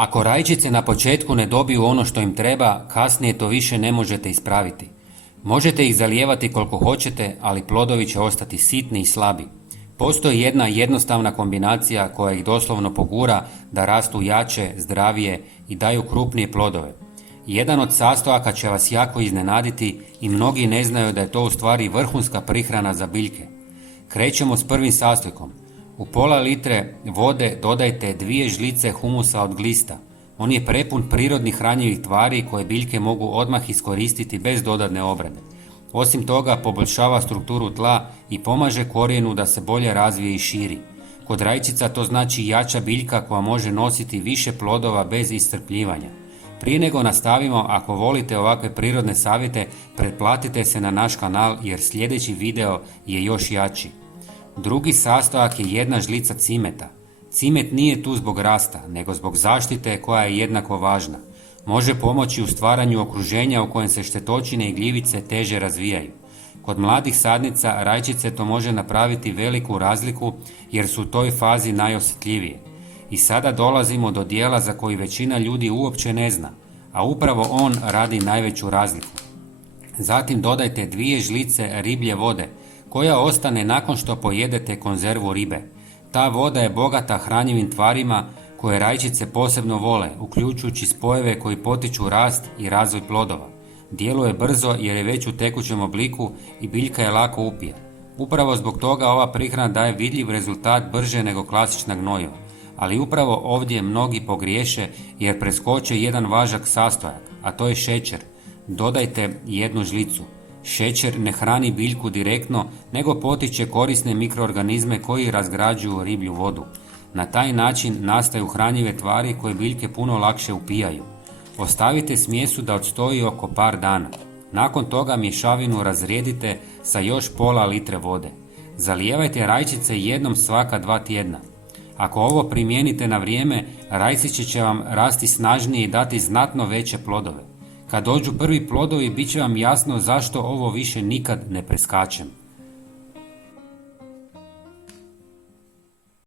Ako rajčice na početku ne dobiju ono što im treba, kasnije to više ne možete ispraviti. Možete ih zalijevati koliko hoćete, ali plodovi će ostati sitni i slabi. Postoji jedna jednostavna kombinacija koja ih doslovno pogura da rastu jače, zdravije i daju krupnije plodove. Jedan od sastojaka će vas jako iznenaditi i mnogi ne znaju da je to u stvari vrhunska prihrana za biljke. Krećemo s prvim sastojkom. U pola litre vode dodajte 2 žlice humusa od glista. On je prepun prirodnih hranjivih tvari koje biljke mogu odmah iskoristiti bez dodatne obrade. Osim toga, poboljšava strukturu tla i pomaže korijenu da se bolje razvije i širi. Kod rajčica to znači jača biljka koja može nositi više plodova bez iscrpljivanja. Prije nego nastavimo, ako volite ovakve prirodne savjete, pretplatite se na naš kanal jer sljedeći video je još jači. Drugi sastojak je 1 žlica cimeta. Cimet nije tu zbog rasta, nego zbog zaštite koja je jednako važna. Može pomoći u stvaranju okruženja u kojem se štetočine i gljivice teže razvijaju. Kod mladih sadnica rajčice to može napraviti veliku razliku jer su u toj fazi najosjetljivije. I sada dolazimo do dijela za koji većina ljudi uopće ne zna, a upravo on radi najveću razliku. Zatim dodajte 2 žlice riblje vode, koja ostane nakon što pojedete konzervu ribe. Ta voda je bogata hranjivim tvarima koje rajčice posebno vole, uključujući spojeve koji potiču rast i razvoj plodova. Djeluje brzo jer je već u tekućem obliku i biljka je lako upija. Upravo zbog toga ova prihrana daje vidljiv rezultat brže nego klasična gnojiva. Ali upravo ovdje mnogi pogriješe jer preskoče jedan važan sastojak, a to je šećer. Dodajte 1 žlicu. Šećer ne hrani biljku direktno, nego potiče korisne mikroorganizme koji razgrađuju riblju vodu. Na taj način nastaju hranjive tvari koje biljke puno lakše upijaju. Ostavite smjesu da odstoji oko par dana. Nakon toga mješavinu razrijedite sa još pola litre vode. Zalijevajte rajčice jednom svaka 2 tjedna. Ako ovo primijenite na vrijeme, rajčice će vam rasti snažnije i dati znatno veće plodove. Kad dođu prvi plodovi, bit će vam jasno zašto ovo više nikad ne preskačem.